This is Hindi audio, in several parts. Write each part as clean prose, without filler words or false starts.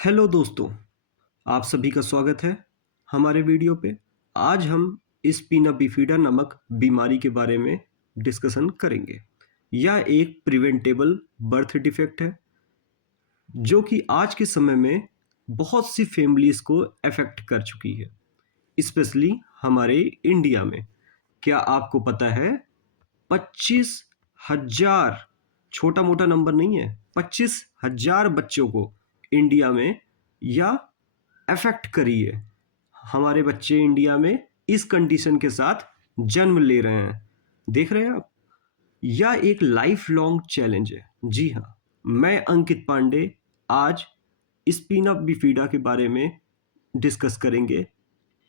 हेलो दोस्तों, आप सभी का स्वागत है हमारे वीडियो पे। आज हम स्पिना बिफिडा नामक बीमारी के बारे में डिस्कशन करेंगे। यह एक प्रिवेंटेबल बर्थ डिफेक्ट है जो कि आज के समय में बहुत सी फैमिलीज को अफेक्ट कर चुकी है, स्पेशली हमारे इंडिया में। क्या आपको पता है 25,000, छोटा मोटा नंबर नहीं है, 25,000 बच्चों को इंडिया में या अफेक्ट करी है। हमारे बच्चे इंडिया में इस कंडीशन के साथ जन्म ले रहे हैं। देख रहे हैं आप, यह एक लाइफ लॉन्ग चैलेंज है। जी हाँ, मैं अंकित पांडे आज स्पिना बिफिडा के बारे में डिस्कस करेंगे।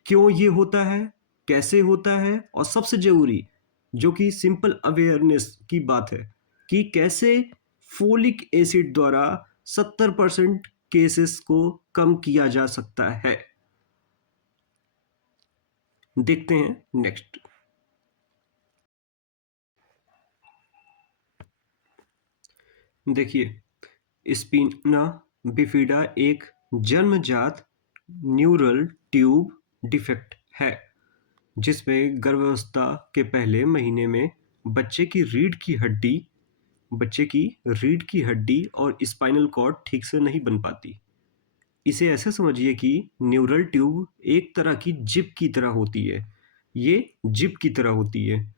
क्यों ये होता है, कैसे होता है, और सबसे जरूरी जो कि सिंपल अवेयरनेस की बात है कि कैसे फोलिक एसिड द्वारा 70% केसेस को कम किया जा सकता है। देखते हैं नेक्स्ट। देखिए, स्पिना बिफिडा एक जन्मजात न्यूरल ट्यूब डिफेक्ट है जिसमें गर्भावस्था के पहले महीने में बच्चे की रीढ़ की हड्डी और स्पाइनल कॉर्ड ठीक से नहीं बन पाती। इसे ऐसे समझिए कि न्यूरल ट्यूब एक तरह की जिप की तरह होती है। ये जिप की तरह होती है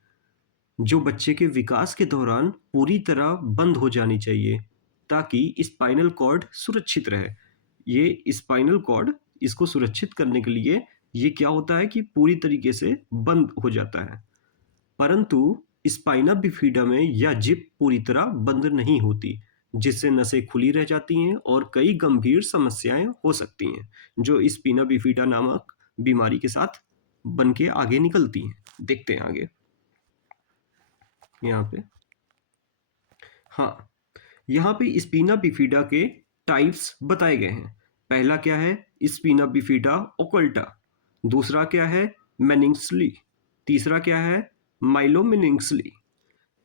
जो बच्चे के विकास के दौरान पूरी तरह बंद हो जानी चाहिए ताकि स्पाइनल कॉर्ड सुरक्षित रहे। ये स्पाइनल कॉर्ड इसको सुरक्षित करने के लिए ये क्या होता है कि पूरी तरीके से बंद हो जाता है, परंतु स्पाइना बिफिडा में यह जिप पूरी तरह बंद नहीं होती, जिससे नसें खुली रह जाती हैं और कई गंभीर समस्याएं हो सकती हैं जो स्पिना बिफिडा नामक बीमारी के साथ बन के आगे निकलती हैं। देखते हैं आगे यहाँ पे। हाँ, यहाँ पे स्पिना बिफिडा के टाइप्स बताए गए हैं। पहला क्या है, स्पिना बिफिडा ओकल्टा। दूसरा क्या है, मेनिंग्सली। तीसरा क्या है, माइलोमेनिंग्सली।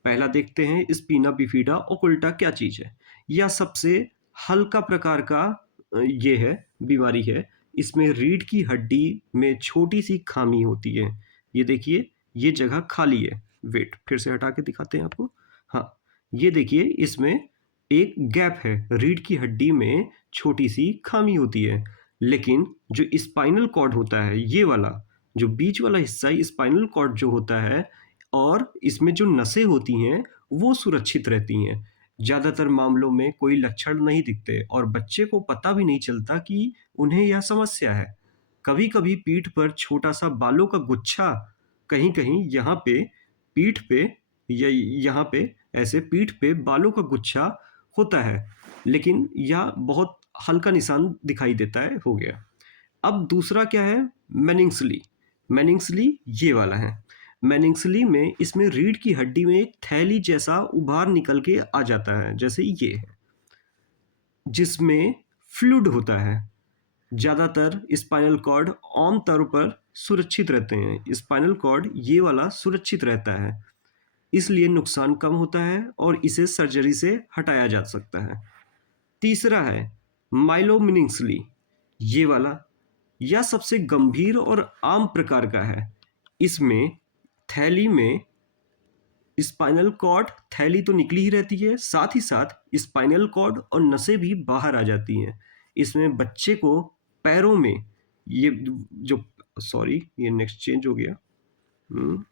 पहला देखते हैं स्पिना बिफिडा ओकल्टा क्या चीज है। यह सबसे हल्का प्रकार का ये है बीमारी है। इसमें रीढ़ की हड्डी में छोटी सी खामी होती है। ये देखिए, ये जगह खाली है। वेट, फिर से हटा के दिखाते हैं आपको। हाँ, ये देखिए, इसमें एक गैप है, रीढ़ की हड्डी में छोटी सी खामी होती है। लेकिन जो स्पाइनल कॉर्ड होता है, ये वाला जो बीच वाला हिस्सा स्पाइनल कॉर्ड जो होता है, और इसमें जो नसें होती हैं वो सुरक्षित रहती हैं। ज़्यादातर मामलों में कोई लक्षण नहीं दिखते और बच्चे को पता भी नहीं चलता कि उन्हें यह समस्या है। कभी कभी पीठ पर छोटा सा बालों का गुच्छा, कहीं कहीं यहाँ पे पीठ पे या यहाँ पे ऐसे पीठ पे बालों का गुच्छा होता है, लेकिन यह बहुत हल्का निशान दिखाई देता है। हो गया। अब दूसरा क्या है, मेनिंग्सली। मेनिंग्सली ये वाला है। मेनिंग्सली में इसमें रीढ़ की हड्डी में एक थैली जैसा उभार निकल के आ जाता है, जैसे ये है, जिसमें फ्लूइड होता है। ज़्यादातर स्पाइनल कॉर्ड आमतौर पर सुरक्षित रहते हैं। स्पाइनल कॉर्ड ये वाला सुरक्षित रहता है, इसलिए नुकसान कम होता है और इसे सर्जरी से हटाया जा सकता है। तीसरा है माइलोमेनिंग्सली, ये वाला। यह सबसे गंभीर और आम प्रकार का है। इसमें थैली में स्पाइनल कॉर्ड, थैली तो निकली ही रहती है, साथ ही साथ स्पाइनल कॉर्ड और नसें भी बाहर आ जाती हैं। इसमें बच्चे को पैरों में ये जो, सॉरी ये नेक्स्ट चेंज हो गया। हम्म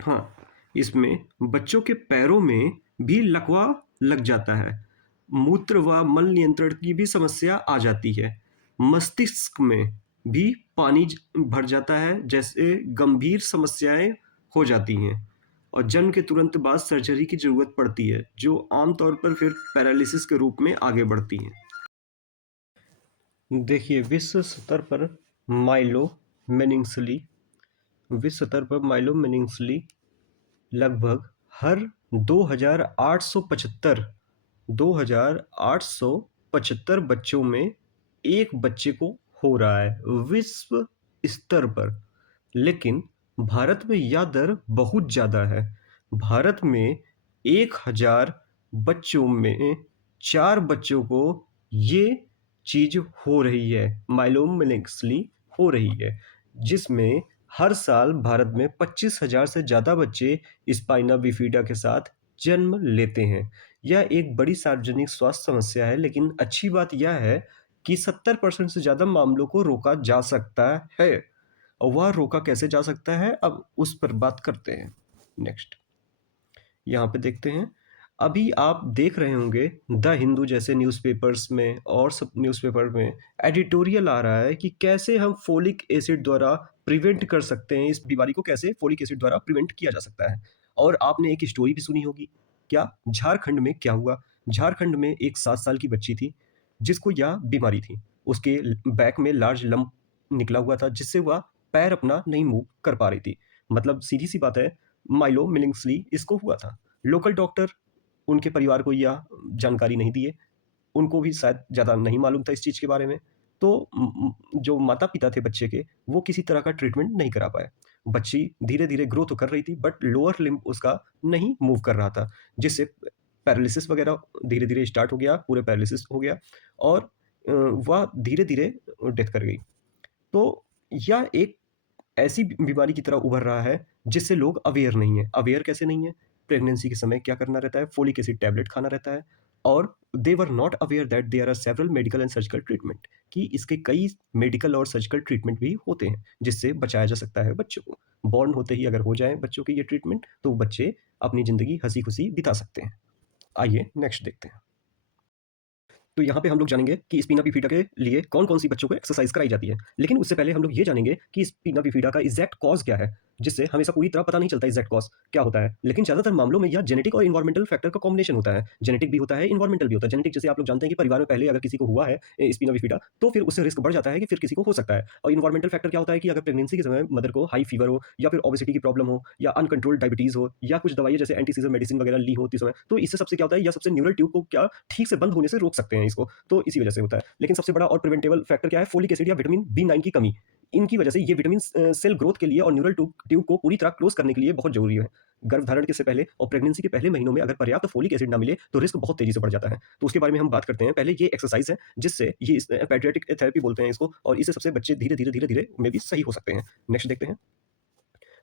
हाँ, इसमें बच्चों के पैरों में भी लकवा लग जाता है। मूत्र व मल नियंत्रण की भी समस्या आ जाती है। मस्तिष्क में भी पानी भर जाता है, जैसे गंभीर समस्याएं हो जाती हैं और जन्म के तुरंत बाद सर्जरी की जरूरत पड़ती है, जो आमतौर पर फिर पैरालिसिस के रूप में आगे बढ़ती हैं। देखिए, विश्व स्तर पर माइलोमेनिंग्सली लगभग हर 2,875 बच्चों में एक बच्चे को हो रहा है विश्व स्तर पर। लेकिन भारत में यह दर बहुत ज़्यादा है। भारत में 1,000 बच्चों में 4 बच्चों को ये चीज़ हो रही है, माइलोमैलेक्सली हो रही है, जिसमें हर साल भारत में 25,000 से ज़्यादा बच्चे स्पाइना बिफिडा के साथ जन्म लेते हैं। यह एक बड़ी सार्वजनिक स्वास्थ्य समस्या है, लेकिन अच्छी बात यह है कि 70% से ज़्यादा मामलों को रोका जा सकता है। और वह रोका कैसे जा सकता है, अब उस पर बात करते हैं। नेक्स्ट यहाँ पे देखते हैं। अभी आप देख रहे होंगे द हिंदू जैसे न्यूज़पेपर्स में और सब न्यूज़पेपर में एडिटोरियल आ रहा है कि कैसे हम फोलिक एसिड द्वारा प्रिवेंट कर सकते हैं, इस बीमारी को कैसे फोलिक एसिड द्वारा प्रिवेंट किया जा सकता है। और आपने एक स्टोरी भी सुनी होगी, क्या झारखंड में क्या हुआ। झारखंड में एक 7 साल की बच्ची थी जिसको यह बीमारी थी। उसके बैक में लार्ज लंप निकला हुआ था, जिससे वह पैर अपना नहीं मूव कर पा रही थी। मतलब सीधी सी बात है, माइलो मिलिंग्सली इसको हुआ था। लोकल डॉक्टर उनके परिवार को यह जानकारी नहीं दिए, उनको भी शायद ज़्यादा नहीं मालूम था इस चीज़ के बारे में। तो जो माता-पिता थे बच्चे के, वो किसी तरह का ट्रीटमेंट नहीं करा पाए। बच्ची धीरे-धीरे ग्रो तो कर रही थी, बट लोअर लिम्ब उसका नहीं मूव कर रहा था, जिससे पैरालिसिस वगैरह धीरे-धीरे स्टार्ट हो गया, पूरे पैरालिसिस हो गया और वह धीरे-धीरे डेथ कर गई। तो यह एक ऐसी बीमारी की तरह उभर रहा है जिससे लोग अवेयर नहीं है। अवेयर कैसे नहीं है? प्रेगनेंसी के समय क्या करना रहता है? फोलिक एसिड टैबलेट खाना रहता है और they were not aware that there are several medical and surgical treatment, कि इसके कई मेडिकल और सर्जिकल ट्रीटमेंट भी होते हैं जिससे बचाया जा सकता है बच्चों को। बॉर्न होते ही अगर हो जाए बच्चों के ये ट्रीटमेंट, तो बच्चे अपनी ज़िंदगी हँसी-खुशी बिता सकते हैं। आइए नेक्स्ट देखते हैं। तो यहाँ पे हम लोग जानेंगे कि स्पिना बिफिडा के लिए कौन-कौन सी बच्चों को एक्सरसाइज कराई जाती है। लेकिन उससे पहले हम लोग ये जानेंगे कि स्पिना बिफिडा का एग्ज़ैक्ट कॉज़ क्या है, जिससे हमेशा पूरी तरह पता नहीं चलता एग्ज़ैक्ट कॉज़ क्या होता है। लेकिन ज़्यादातर मामलों में यह जेनेटिक और एनवायरमेंटल फैक्टर का कॉम्बिनेशन होता है। जेनेटिक भी होता है, एनवायरमेंटल भी होता है। जेनेटिक जैसे आप लोग जानते हैं कि परिवार में पहले अगर किसी को हुआ है स्पिना बिफिडा, तो फिर उससे रिस्क बढ़ जाता है कि फिर किसी को हो सकता है। और एनवायरमेंटल फैक्टर क्या होता है कि अगर प्रेगनेंसी के समय मदर को हाई फीवर हो या फिर ओबेसिटी की प्रॉब्लम हो या अनकंट्रोल्ड डायबिटीज़ हो या कुछ दवाइयाँ जैसे एंटी सीज़र मेडिसिन वगैरह ली होती समय, तो इससे सबसे क्या होता है, या सबसे न्यूरल ट्यूब को क्या ठीक से बंद होने से रोक सकते हैं इसको। तो इसी वजह से होता है। लेकिन सबसे बड़ा और प्रिवेंटेबल फैक्टर क्या है? फोलिक एसिड या विटामिन बी9 की कमी। इनकी वजह से ये विटामिन सेल ग्रोथ के लिए और न्यूरल ट्यूब ट्यूब को पूरी तरह क्लोज करने के लिए बहुत जरूरी है। गर्भधारण के से पहले और प्रेगनेंसी के पहले महीनों में अगर पर्याप्त फोलिक एसिड ना मिले तो रिस्क बहुत तेजी से बढ़ जाता है। तो उसके बारे में हम बात करते हैं। पहले ये एक्सरसाइज है जिससे ये पैडियाट्रिक थेरेपी बोलते हैं इसको, और इससे सबसे बच्चे धीरे धीरे धीरे धीरे में भी सही हो सकते हैं। नेक्स्ट देखते हैं।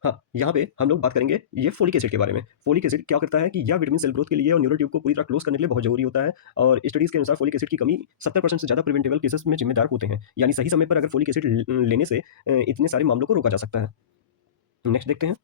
हाँ, यहाँ पे हम लोग बात करेंगे ये फोलिक एसिड के बारे में। फोलिक एसिड क्या करता है कि यह विटामिन सेल ग्रोथ के लिए और न्यूरल ट्यूब को पूरी तरह क्लोज करने के लिए बहुत ज़रूरी होता है, और स्टडीज़ के अनुसार फोलिक एसिड की कमी 70% से ज़्यादा प्रिवेंटेबल केसेस में जिम्मेदार होते हैं। यानी सही समय पर अगर फोलिक एसिड लेने से इतने सारे मामलों को रोका जा सकता है। नेक्स्ट देखते हैं।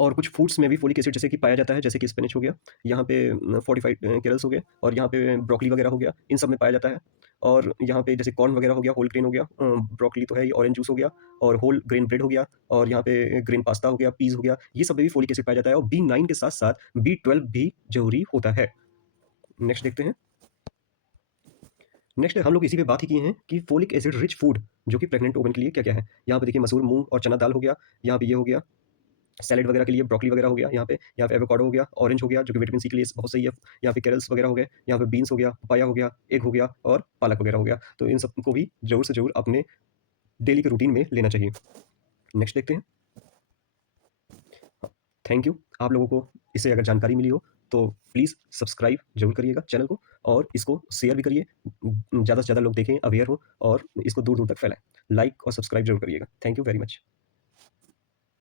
और कुछ फूड्स में भी फोलिक एसिड जैसे कि पाया जाता है, जैसे कि स्पिनच हो गया, यहाँ पे फोर्टिफाइड केरल्स हो गए, और यहाँ पे ब्रोकली वगैरह हो गया, इन सब में पाया जाता है। और यहाँ पे जैसे कॉर्न वगैरह हो गया, होल ग्रेन हो गया, ब्रोकली तो है ही, ऑरेंज जूस हो गया, और होल ग्रेन ब्रेड हो गया, और यहाँ पे ग्रेन पास्ता हो गया, पीस हो गया, ये सब में भी फोलिक एसिड पाया जाता है। और बी9 के साथ साथ बी12 भी जरूरी होता है। नेक्स्ट देखते हैं। नेक्स्ट हम लोग इसी पे बात ही किए हैं कि फोलिक एसिड रिच फूड जो कि प्रेग्नेंट वुमन के लिए क्या क्या है। यहाँ पे देखिए मसूर, मूंग और चना दाल हो गया, यहाँ पे ये हो गया सैलेड वगैरह के लिए ब्रोकली वगैरह हो गया, यहाँ पे एवोकाडो हो गया, ऑरेंज हो गया जो कि विटामिन सी के लिए बहुत सही है, यहाँ पे कैरल्स वगैरह हो गए, यहाँ पे बीन्स हो गया, पपाया हो गया, एग हो गया और पालक वगैरह हो गया। तो इन सबको भी ज़रूर से ज़रूर अपने डेली के रूटीन में लेना चाहिए। नेक्स्ट देखते हैं। Thank you. आप लोगों को इससे अगर जानकारी मिली हो तो प्लीज़ सब्सक्राइब ज़रूर करिएगा चैनल को, और इसको शेयर भी करिए, ज़्यादा से ज़्यादा लोग देखें, अवेयर हो और इसको दूर दूर तक फैलाएं। लाइक और सब्सक्राइब जरूर करिएगा। Thank you very much.